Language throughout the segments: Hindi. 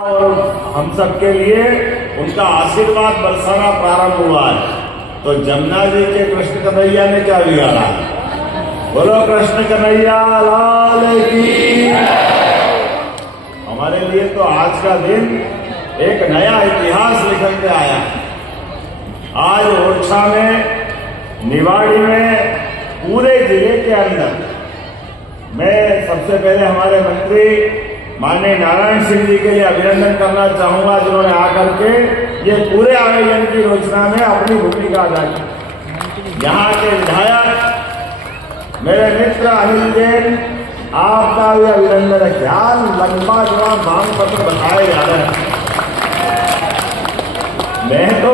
और हम सबके लिए उनका आशीर्वाद बरसाना प्रारंभ हुआ है। तो जमुना जी के कृष्ण कन्हैया ने क्या बिगाड़ा? बोलो कृष्ण कन्हैया लाल की। हमारे लिए तो आज का दिन एक नया इतिहास लिखल के आया है। आज ओरछा में, निवाड़ी में, पूरे जिले के अंदर मैं सबसे पहले हमारे मंत्री माननीय नारायण सिंह जी के लिए अभिनंदन करना चाहूंगा, जिन्होंने आकर के ये पूरे आयोजन की योजना में अपनी भूमिका अदा की। यहाँ के विधायक मेरे मित्र अनिल जैन, आपका भी अभिनंदन है। क्या लंबा जवाब मांग पत्र बताए जा रहे हैं। मैं तो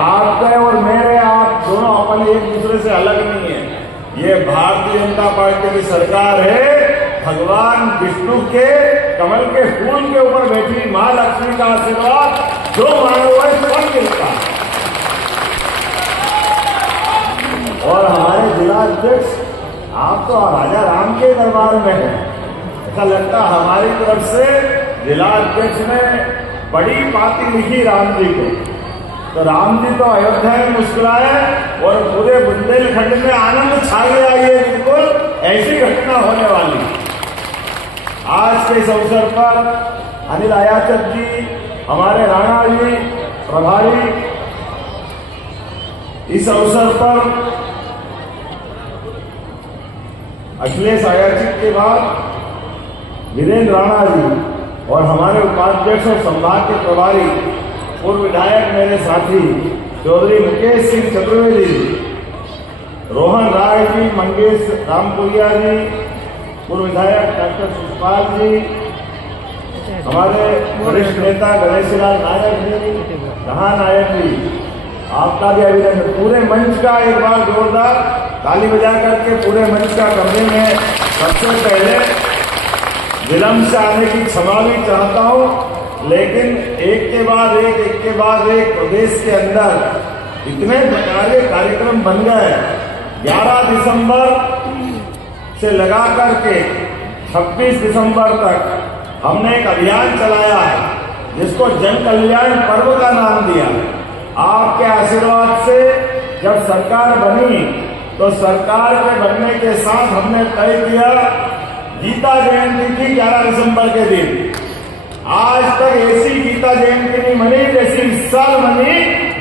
आपके और मेरे, आप दोनों अपन एक दूसरे से अलग नहीं है। ये भारतीय जनता पार्टी की सरकार है। भगवान विष्णु के कमल के फूल के ऊपर बैठी मां लक्ष्मी का आशीर्वाद जो मांगो है सब मिलता है। और हमारे जिला अध्यक्ष, आप तो राजा राम के दरबार में हैं। ऐसा लगता हमारी तरफ से जिला अध्यक्ष ने बड़ी पाती लिखी राम जी को। तो राम जी तो अयोध्या में मुस्कुराए और पूरे बुंदेलखंड में आनंद छा गया। ये बिल्कुल ऐसी घटना होने वाली। आज के इस अवसर पर अनिल आयाचक जी, हमारे राणा जी प्रभारी, इस अवसर पर अखिलेश आयाचक के बाद वीरेंद्र राणा जी और हमारे उपाध्यक्ष और संभाग के प्रभारी पूर्व विधायक मेरे साथी चौधरी मुकेश सिंह चतुर्वेदी, रोहन राय जी, मंगेश रामपुरिया जी, पूर्व विधायक डॉक्टर सुषपाल जी, हमारे वरिष्ठ नेता गणेशलाल नायक जी, जहां नायक जी, आपका भी अभिनंदन। पूरे मंच का एक बार जोरदार ताली बजा करके पूरे मंच का करने में सबसे पहले विलंब से आने की क्षमा भी चाहता हूं, लेकिन एक के बाद एक प्रदेश के अंदर इतने प्रकार के कार्यक्रम बन गए। 11 दिसंबर से लगा करके 26 दिसंबर तक हमने एक अभियान चलाया है, जिसको जन कल्याण पर्व का नाम दिया। आपके आशीर्वाद से जब सरकार बनी तो सरकार के बनने के साथ हमने तय किया गीता जयंती थी 11 दिसंबर के दिन। आज तक ऐसी गीता जयंती नहीं मनी जैसी इस साल मनी।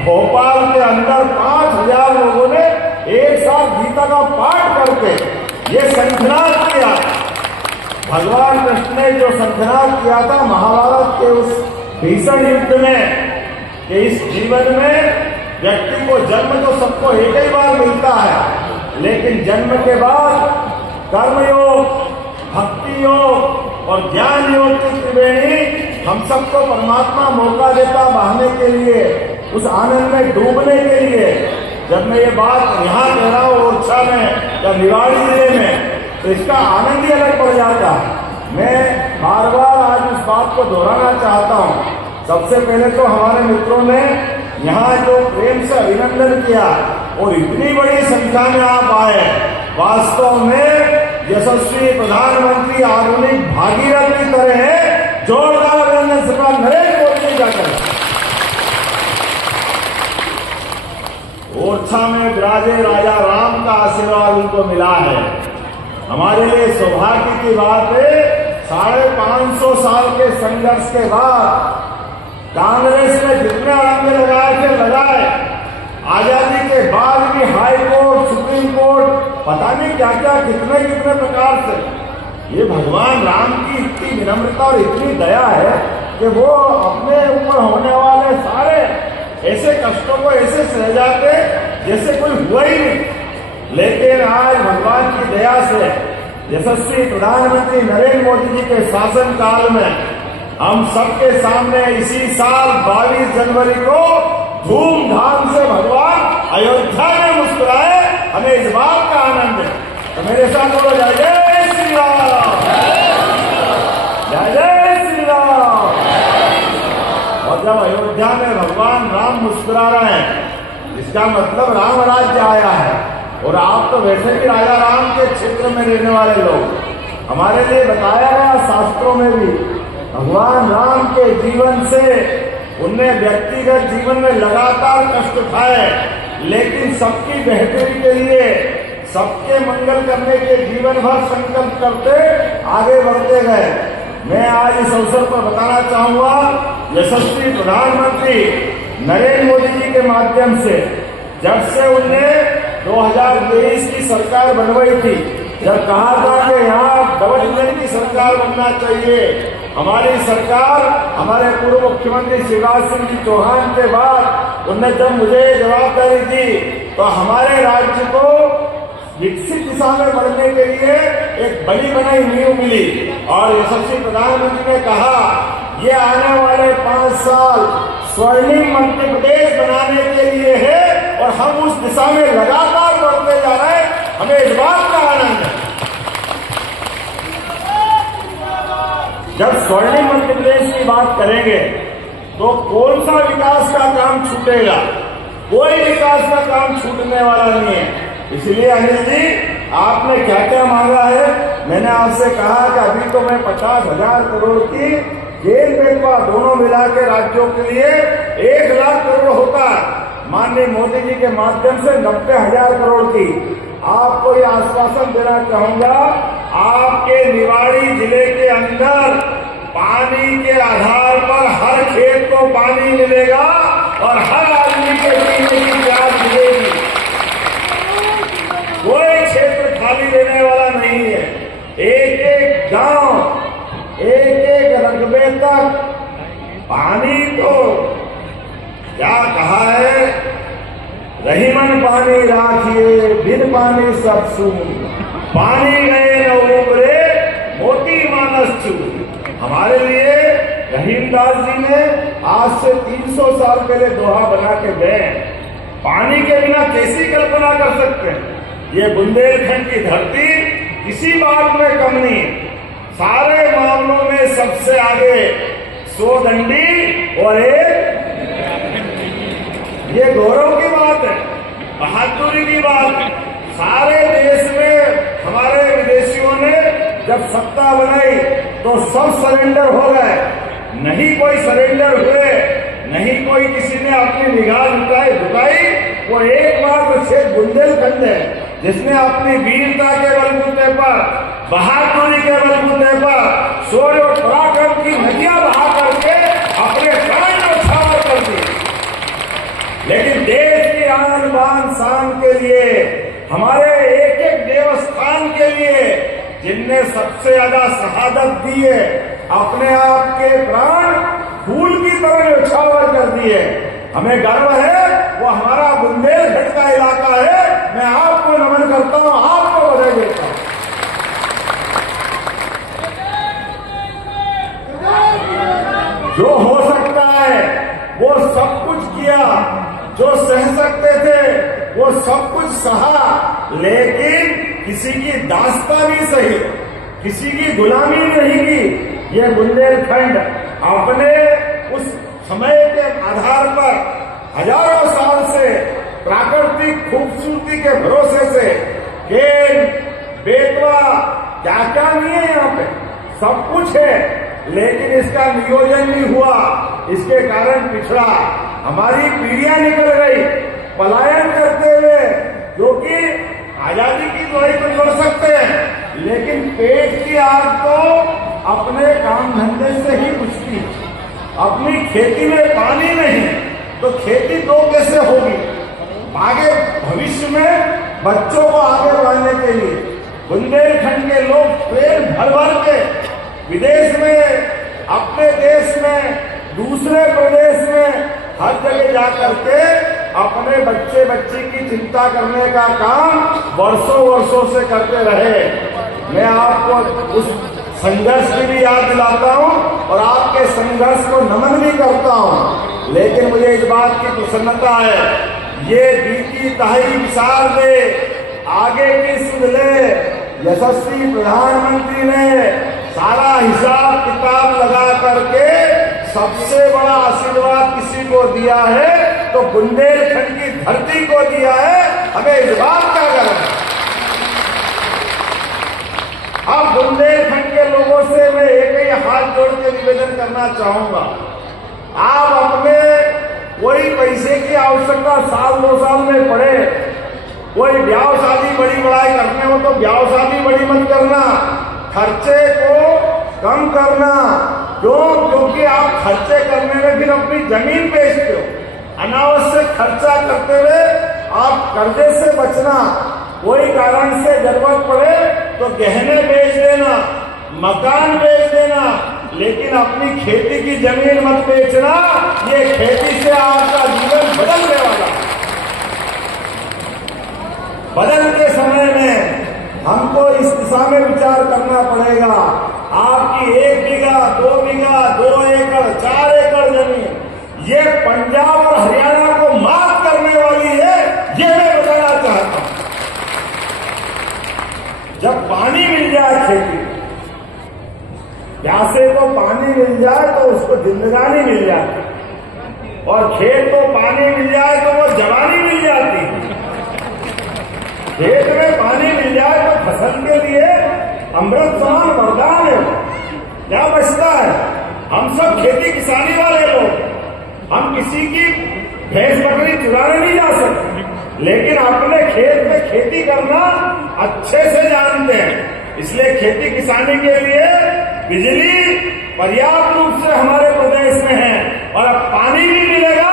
भोपाल के अंदर 5000 लोगों ने एक साथ गीता का पाठ करके ये संघनाद किया। भगवान कृष्ण ने जो संघनाद किया था महाभारत के उस भीषण युद्ध में, कि इस जीवन में व्यक्ति को जन्म तो सबको एक ही बार मिलता है, लेकिन जन्म के बाद कर्मयोग, भक्ति योग और ज्ञान योग की त्रिवेणी हम सबको परमात्मा मौका देता बहाने के लिए, उस आनंद में डूबने के लिए। जब मैं ये बात यहाँ कह रहा हूँ ओरछा में या निवाड़ी जिले में, तो इसका आनंद ही अलग पड़ जाता है। मैं बार बार आज उस बात को दोहराना चाहता हूँ। सबसे पहले तो हमारे मित्रों ने यहाँ जो प्रेम से अभिनंदन किया और इतनी बड़ी संख्या में आप आए, वास्तव में यशस्वी प्रधानमंत्री आधुनिक भागीरथ की तरह है। जोरदार अभिनंदन सरकार नरेंद्र मोदी जी का करें। ओरछा में विराजे राजा राम का आशीर्वाद उनको मिला है। हमारे लिए सौभाग्य की बात है, 550 साल के संघर्ष के बाद कांग्रेस ने जितने अड़ंगे लगाए थे लगाए। आजादी के बाद भी हाई कोर्ट, सुप्रीम कोर्ट, पता नहीं क्या क्या कितने कितने प्रकार से। ये भगवान राम की इतनी विनम्रता और इतनी दया है कि वो अपने ऊपर होने वाले सारे ऐसे कष्टों को ऐसे सह जाते जैसे कोई हुआ ही नहीं। लेकिन आज भगवान की दया से यशस्वी प्रधानमंत्री नरेंद्र मोदी जी के शासन काल में हम सबके सामने इसी साल 22 जनवरी को धूमधाम से भगवान अयोध्या में मुस्कुराए। हमें इस बात का आनंद है। तो मेरे साथ बोलो जय जय श्री राम, जय जय श्री राम। और जब अयोध्या में भगवान राम मुस्कुरा रहे हैं, इसका मतलब राम राज्य आया है। और आप तो वैसे भी राजा राम के क्षेत्र में रहने वाले लोग, हमारे लिए बताया गया शास्त्रों में भी भगवान राम के जीवन से उनने व्यक्तिगत जीवन में लगातार कष्ट उठाए, लेकिन सबकी बेहतरी के लिए, सबके मंगल करने के जीवन भर संकल्प करते आगे बढ़ते गए। मैं आज इस अवसर पर बताना चाहूंगा, यशस्वी प्रधानमंत्री नरेंद्र मोदी जी के माध्यम से जब से उनने 2023 की सरकार बनवाई थी, जब कहा था कि यहाँ डबल इंजन की सरकार बनना चाहिए, हमारी सरकार हमारे पूर्व मुख्यमंत्री शिवराज सिंह जी चौहान के बाद उनने जब मुझे जवाबदारी दी, तो हमारे राज्य को विकसित दिशा में बढ़ने के लिए एक बड़ी बनाई नींव मिली। और यशस्वी प्रधानमंत्री ने कहा, ये आने वाले 5 साल स्वर्णिम मध्य प्रदेश बनाने के लिए है, और हम उस दिशा में लगातार बढ़ते जा रहे हैं। हमें इस बात का आनंद है। जब स्वर्णिम मध्य प्रदेश की बात करेंगे तो कौन सा विकास का काम छूटेगा? कोई विकास का काम छूटने वाला नहीं है। इसलिए अनिल जी, आपने क्या क्या मांगा है? मैंने आपसे कहा कि अभी तो मैं 50,000 करोड़ की जेल बेटवा दोनों मिला के राज्यों के लिए 1 लाख करोड़ होता, माननीय मोदी जी के माध्यम से 90,000 करोड़ की। आपको ये आश्वासन देना चाहूंगा, आपके निवाड़ी जिले के अंदर पानी के आधार पर हर खेत को पानी मिलेगा और हर आदमी के पीने की प्यास मिलेगी। कोई क्षेत्र खाली रहने वाला नहीं है। एक एक गांव, एक एक रकबे तक पानी तो क्या कहा है, रहीमन पानी राखिए बिन पानी सब सून, पानी गए न उबरे मोती मानस चूर। हमारे लिए रहीमदास जी ने आज से 300 साल पहले दोहा बना के गए। पानी के बिना कैसी कल्पना कर सकते हैं? ये बुंदेलखंड की धरती किसी बात में कम नहीं है, सारे मामलों में सबसे आगे 100 दंडी और ये गौरव की बात है, बहादुरी की बात है। सारे देश में हमारे विदेशियों ने जब सत्ता बनाई तो सब सरेंडर हो गए, नहीं कोई सरेंडर हुए, नहीं कोई किसी ने अपनी निगाह झुकाई। वो एकमात्र क्षेत्र बुंदेलखंड है जिसने अपनी वीरता के बलबूते पर, बहादुरी के बलबूते पर, शौर्य और पराक्रम की नदियां बहा करके अपने प्राण न्यौछावर कर दी। लेकिन देश की आन बान शान के लिए, हमारे एक एक देवस्थान के लिए जिनने सबसे ज्यादा शहादत दी है, अपने आप के प्राण फूल की तरह न्यौछावर कर दिए। हमें गर्व है, वो हमारा बुंदेलखंड का इलाका है। मैं आपको नमन करता हूं, आपको बधाई देता हूं। जो हो सकता है वो सब कुछ किया, जो सह सकते थे वो सब कुछ सहा, लेकिन किसी की दास्तानी सही, किसी की गुलामी नहीं की। ये बुंदेलखंड अपने उस समय के आधार पर हजारों साल से प्राकृतिक खूबसूरती के भरोसे से केन, बेतवा, क्या क्या नहीं है यहाँ पे, सब कुछ है, लेकिन इसका नियोजन नहीं हुआ। इसके कारण पिछड़ा, हमारी पीढ़ियां निकल गई पलायन करते हुए, क्योंकि आजादी की दवाई तो जोड़ सकते हैं, लेकिन पेट की आग तो अपने काम धंधे से ही बुझती। अपनी खेती में पानी नहीं तो खेती तो कैसे होगी? आगे भविष्य में बच्चों को आगे बढ़ाने के लिए बुंदेलखंड के लोग पेट भर भर के विदेश में, अपने देश में, दूसरे प्रदेश में, हर जगह जाकर के अपने बच्चे बच्ची की चिंता करने का काम वर्षों वर्षों से करते रहे। मैं आपको उस संघर्ष की भी याद दिलाता हूं और आपके संघर्ष को नमन भी करता हूं। लेकिन मुझे इस बात की प्रसन्नता है, ये बीती दहाई विचार दे, आगे की सुध ले। यशस्वी प्रधानमंत्री ने सारा हिसाब किताब लगा करके सबसे बड़ा आशीर्वाद किसी को दिया है तो बुंदेलखंड की धरती को दिया है। हमें इस बात का गर्व है। अब बुंदेलखंड के लोगों से मैं एक ही हाथ जोड़ के निवेदन करना चाहूंगा, आप अपने कोई पैसे की आवश्यकता साल 2 साल में पड़े, कोई ब्याह शादी बड़ी बड़ाई करने हो तो ब्याह शादी बड़ी मत करना, खर्चे को कम करना। क्योंकि आप खर्चे करने में फिर अपनी जमीन बेचते हो, अनावश्यक खर्चा करते हुए आप कर्जे से बचना। कोई कारण से जरूरत पड़े तो गहने बेच देना, मकान बेच देना, लेकिन अपनी खेती की जमीन मत बेचना। ये खेती से आपका जीवन बदलने वाला। बदलते समय में हमको इस दिशा में विचार करना पड़ेगा। आपकी 1 बीघा, 2 बीघा, 2 एकड़, 4 एकड़ जमीन ये पंजाब और हरियाणा को मात करने वाली है, ये मैं बताना चाहता हूं। जब पानी मिल जाए खेती, प्यासे को पानी मिल जाए तो उसको जिंदगानी मिल जाती, और खेत को पानी मिल जाए तो वो जवानी मिल जाती। खेत में पानी मिल जाए तो फसल के लिए अमृत समान वरदान है। क्या बचता है? हम सब खेती किसानी वाले लोग, हम किसी की भैंस बकरी चुराने नहीं जा सकते, लेकिन अपने खेत में खेती करना अच्छे से जानते हैं। इसलिए खेती किसानी के लिए बिजली पर्याप्त रूप से हमारे प्रदेश में है, और अब पानी भी मिलेगा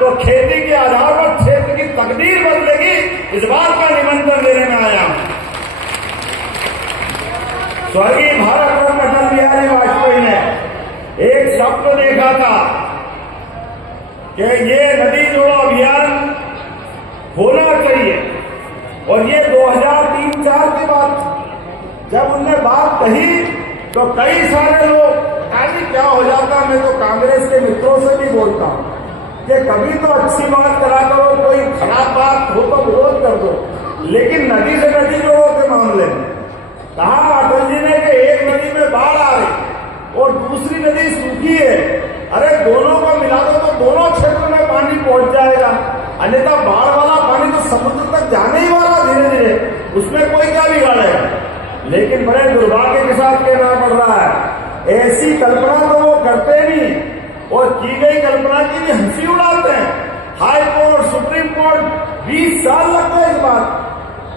तो खेती के आधार पर क्षेत्र की तकदीर बदलेगी। इस बात का निमंत्रण देने में आया हूं। स्वर्गीय भारत रत्न अटल बिहारी वाजपेयी ने एक स्वप्न देखा था कि ये नदी जोड़ो अभियान होना चाहिए, और ये 2003-4 की बात जब उनने बात कही तो कई सारे लोग क्या हो जाता। मैं तो कांग्रेस के मित्रों से भी बोलता हूं कि कभी तो अच्छी बात करा करो, कोई खराब बात हो तो विरोध कर दो, लेकिन नदी से नदी जोड़ो के मामले में कहा अटल जी ने कि एक नदी में बाढ़ आ रही और दूसरी नदी सूखी है, अरे दोनों को मिला दो तो दोनों क्षेत्र में पानी पहुंच जाएगा, अन्यथा बाढ़ वाला पानी तो समुद्र तक जाने ही वाला धीरे धीरे, उसमें कोई क्या बिगाड़ेगा। लेकिन बड़े दुर्भाग्य के साथ कहना पड़ रहा है, ऐसी कल्पना तो वो करते नहीं, और की गई कल्पना की भी हंसी उड़ाते हैं। हाई कोर्ट, सुप्रीम कोर्ट 20 साल लगते हैं इस बात।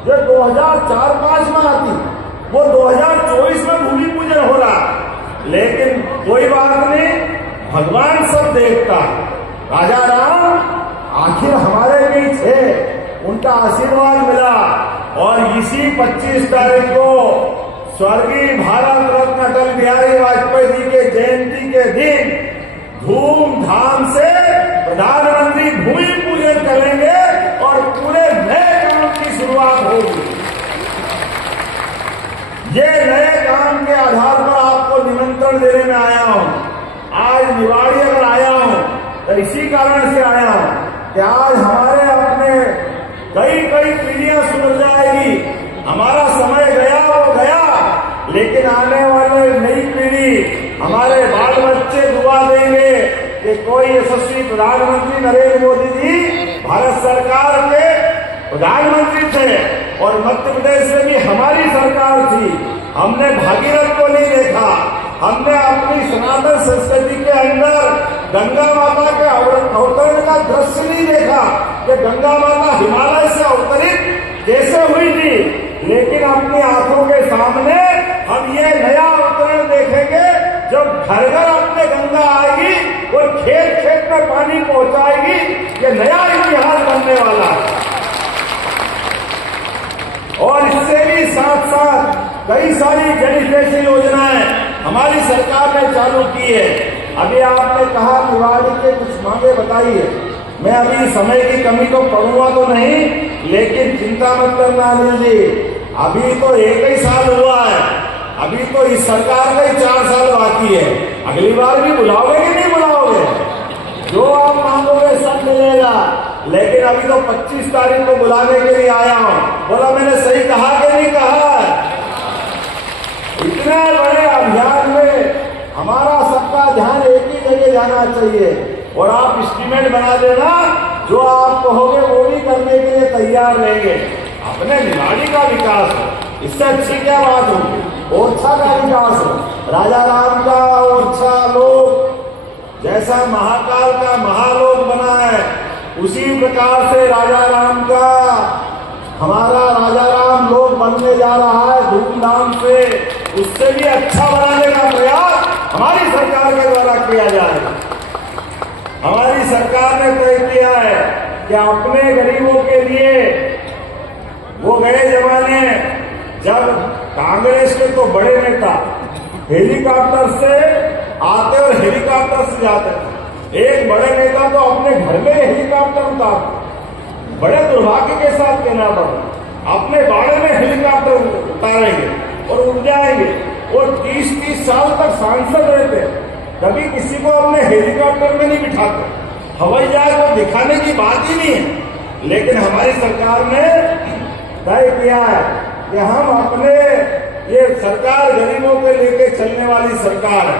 जो 2004-5 में आती वो 2024 में भूमि पूजन हो रहा। लेकिन कोई बात नहीं, भगवान सब देखता। राजा राम आखिर हमारे बीच है, उनका आशीर्वाद मिला, और इसी 25 तारीख को स्वर्गीय भारत रत्न अटल बिहारी वाजपेयी जी के जयंती के दिन धूमधाम से प्रधानमंत्री भूमि पूजन करेंगे और पूरे नए काम की शुरुआत होगी। ये नए काम के आधार पर आपको निमंत्रण देने में आया हूं। आज निवाड़ी अगर आया हूं तो इसी कारण से आया हूं कि आज हमारे अपने कई पीढ़ियां सुधर जाएगी। हमारा समय गया वो गया, लेकिन आने वाले नई पीढ़ी, हमारे बाल बच्चे दुआ देंगे कि कोई यशस्वी प्रधानमंत्री नरेंद्र मोदी जी भारत सरकार के प्रधानमंत्री थे, और मध्य प्रदेश में भी हमारी सरकार थी। हमने भागीरथ को नहीं देखा, हमने अपनी सनातन संस्कृति के अंदर गंगा माता के अवतरण का दृश्य नहीं देखा कि गंगा माता हिमालय से अवतरित कैसे हुई थी, लेकिन अपनी आंखों के सामने हम ये नया अवतरण देखेंगे जब घर घर अपने गंगा आएगी, वो खेत खेत में पानी पहुंचाएगी। ये नया इतिहास बनने वाला है। और इससे भी साथ साथ कई सारी जनहितैषी योजनाएं हमारी सरकार ने चालू की है। अभी आपने कहा निवाड़ी के कुछ मांगे बताइए, मैं अभी समय की कमी तो पढ़ूंगा तो नहीं, लेकिन चिंता मत करना अनिल जी, अभी तो 1 ही साल हुआ है, अभी तो इस सरकार का ही 4 साल बाकी है। अगली बार भी बुलाओगे कि नहीं बुलाओगे? जो आप मांगोगे सब मिलेगा, लेकिन अभी तो 25 तारीख को बुलाने के लिए आया हूं। बोला मैंने सही कहा कि नहीं कहा? इतने बड़े अभियान में हमारा सबका ध्यान एक ही जगह जाना चाहिए, और आप एस्टीमेट बना देना, जो आप कहोगे वो भी करने के लिए तैयार रहेंगे। अपने निवाड़ी का विकास हो, इससे अच्छी क्या बात होगी। ओरछा का विकास हो। राजा राम का ओरछा लोक जैसा महाकाल का महालोक बना है, उसी प्रकार से राजा राम का हमारा राजा राम लोक बनने जा रहा है धूमधाम से। उससे भी अच्छा बनाने का प्रयास हमारी सरकार के द्वारा किया जाएगा। हमारी सरकार ने तय किया है कि अपने गरीबों के लिए, वो गए जमाने जब कांग्रेस के तो बड़े नेता हेलीकॉप्टर से आते और हेलीकॉप्टर से जाते थे। एक बड़े नेता तो अपने घर में हेलीकॉप्टर उतारते, बड़े दुर्भाग्य के साथ कहना पड़ा, अपने बाड़े में हेलीकॉप्टर उतारेंगे और उड़ जाएंगे। और 30-30 साल तक सांसद रहते, कभी किसी को अपने हेलीकॉप्टर में नहीं बिठाते। हवाई जहाज को दिखाने की बात ही नहीं है। लेकिन हमारी सरकार ने तय किया है कि हम अपने, ये सरकार गरीबों के लेके चलने वाली सरकार है,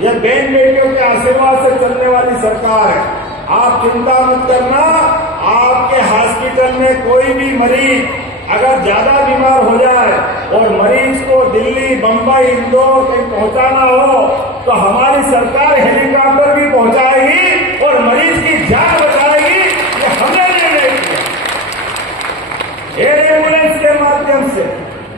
ये बहन बेटियों के आशीर्वाद से चलने वाली सरकार है। आप चिंता मत करना, आपके हॉस्पिटल में कोई भी मरीज अगर ज्यादा बीमार हो जाए और मरीज को दिल्ली, बंबई, इंदौर कहीं पहुंचाना हो तो हमारी सरकार हेलीकॉप्टर भी पहुंचाएगी और मरीज की जान बचाएगी। ये हमने निर्णय किया। एयर एम्बुलेंस के माध्यम से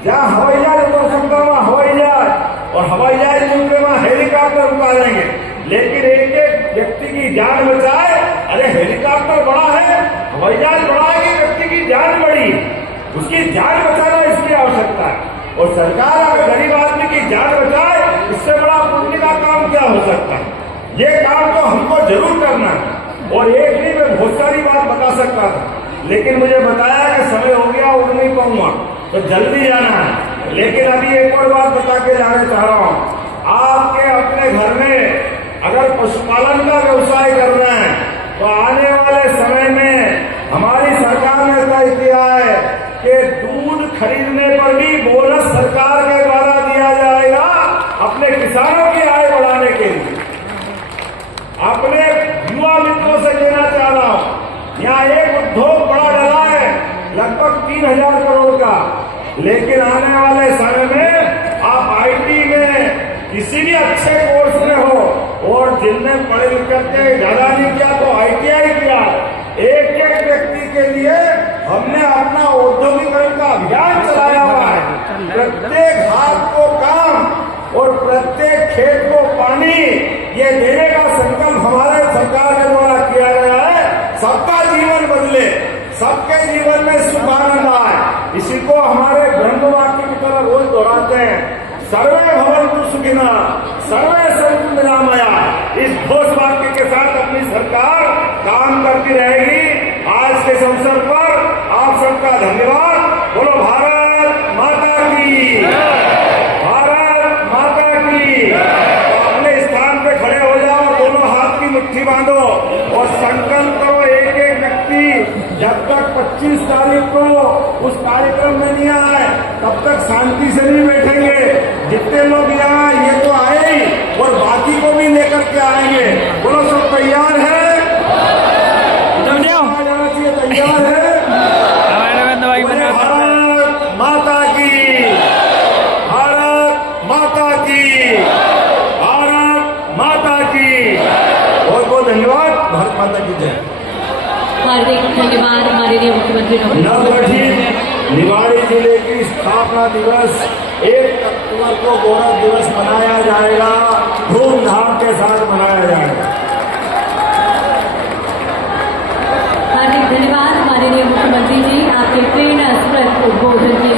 जहां हवाई जहाज उतर सकता वहां हवाई जहाज, और हवाई जहाज उनके वहां हेलीकॉप्टर उतारेंगे। लेकिन एक एक व्यक्ति की जान बचाए। अरे हेलीकॉप्टर बड़ा है, हवाई जहाज बड़ा है कि व्यक्ति की जान बड़ी, उसकी जान बचाना इसकी आवश्यकता है। और सरकार अगर गरीब आदमी की जान बचाए, इससे बड़ा पुण्य का काम क्या हो सकता है। ये काम तो हमको जरूर करना है। और एक नहीं, मैं बहुत सारी बात बता सकता था, लेकिन मुझे बताया कि समय हो गया, उड़ नहीं पाऊंगा, तो जल्दी जाना है। लेकिन अभी एक और बात बता के जाना चाह रहा हूं। आपके अपने घर में अगर पशुपालन का व्यवसाय करना है तो आने वाले समय में हमारी सरकार ने तय किया है कि दूध खरीदने पर भी बोनस सरकार के द्वारा दिया जाएगा, अपने किसानों की आय बढ़ाने के लिए। अपने युवा मित्रों से कहना चाह रहा हूं, यहाँ एक उद्योग बड़ा डला है लगभग 3000 करोड़ का, लेकिन आने वाले समय में आप आईटी में किसी भी अच्छे कोर्स में हो, और जिनने पढ़े लिख करके ज्यादा नहीं किया तो आईटीआई किया, एक एक व्यक्ति के लिए हमने अपना औद्योगिकरण का अभियान चलाया हुआ है। प्रत्येक हाथ को काम और प्रत्येक खेत को पानी, ये देने का संकल्प हमारे सरकार के द्वारा किया गया है। सबका जीवन बदले, सबके जीवन में सुख आनंद आए, इसी को हमारे ब्रह्म वाक्य की तरह रोज दोहराते हैं, सर्वे भवन्तु सुखिनः सर्वे सन्तु निरामयाः। इस घोष वाक्य के साथ अपनी सरकार काम करती रहेगी। आज के इस अवसर पर आप सबका धन्यवाद। बोलो भारत माता की, भारत माता की। तो अपने स्थान पे खड़े हो जाओ, दोनों हाथ की मुट्ठी बांधो और संकल्प करो, एक एक व्यक्ति जब तक 25 तारीख को उस कार्यक्रम में नहीं आए तब तक शांति से नहीं बैठेंगे। जितने लोग यहाँ ये तो आए ही, और बाकी को भी लेकर के आएंगे। बोलो सब तैयार है? जाना चाहिए, तैयार है? भारत माता की, भारत माता की, भारत माता की। बहुत बहुत धन्यवाद। भारत माता की जय। हार्दिक धन्यवाद माननीय मुख्यमंत्री नवगठित निवाड़ी जिले की स्थापना दिवस 1 अक्टूबर को गौरव दिवस मनाया जाएगा, धूमधाम के साथ मनाया जाएगा। हार्दिक धन्यवाद माननीय मुख्यमंत्री जी, आपके प्रेरणास्पद उद्बोधन की